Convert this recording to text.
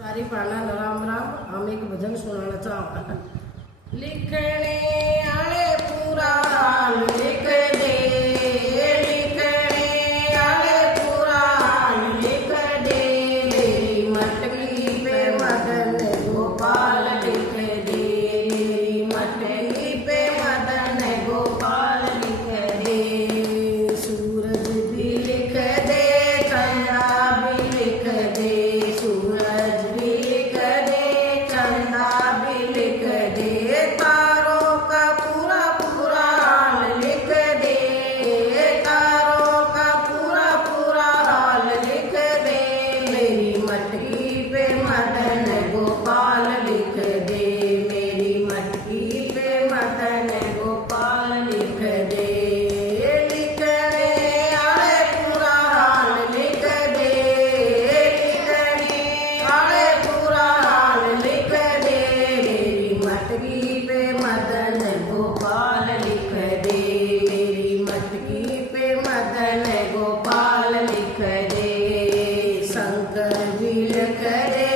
सारी पाना राम राम। हम एक भजन सुनाना चाहता। लिखने आले पूरा हाल लिख दे, लिखने आले पूरा हाल लिख दे। मेरी मटकी पे मदन गोपाल लिख दे, मेरी मटकी पे मदन गोपाल लिख दे। सूरज भी लिख दे, चंदा भी लिख दे, सूरज भी लिख दे, चंदा भी लिख दे। तारों का पूरा पूरा हाल लिख दे, तारों का पूरा पूरा हाल लिख दे। मेरी मटकी पे मदन गोपाल लिख दे, मेरी मटकी पे मदन गोपाल लिख दे। लिखने आले पूरा हाल लिख दे, लिखने आले पूरा हाल लिख दे। मेरी मटकी पे मदन गोपाल लिख दे, मेरी मटकी पे मदन गोपाल लिख दे। शंकर भी लिख दे,